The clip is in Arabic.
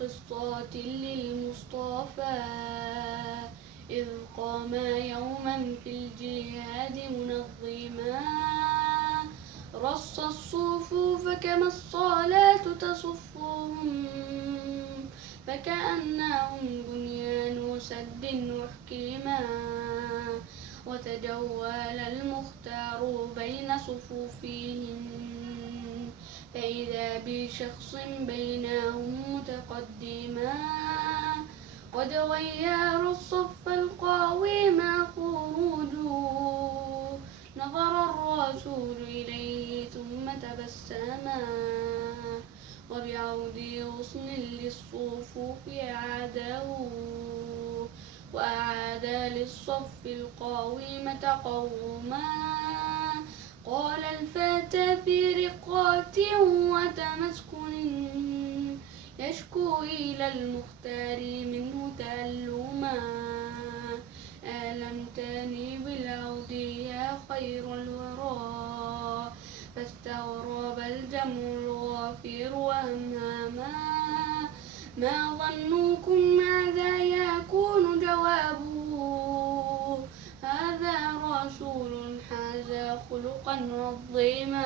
قصة للمصطفى إذ قام يوما في الجهاد منظما رص الصفوف كما الصلاة تصفهم فكأنهم بنيان سد محكما وتجول المختار بين صفوفهم فإذا بشخص بينهم متقدما قد غير الصف القويم خروجه نظر الرسول إليه ثم تبسما وبعود غصن للصفوف أعاده وأعاد للصف القويم تقوما قال الفتى في رقة وتمسكن يشكو إلى المختار منه تألما آلمتني بالعود يا خير الورى فاستغرب الجمع الغفير وهمهما ما ظنكم ماذا يكون جوابه هذا رسول حاز خلقا عظيما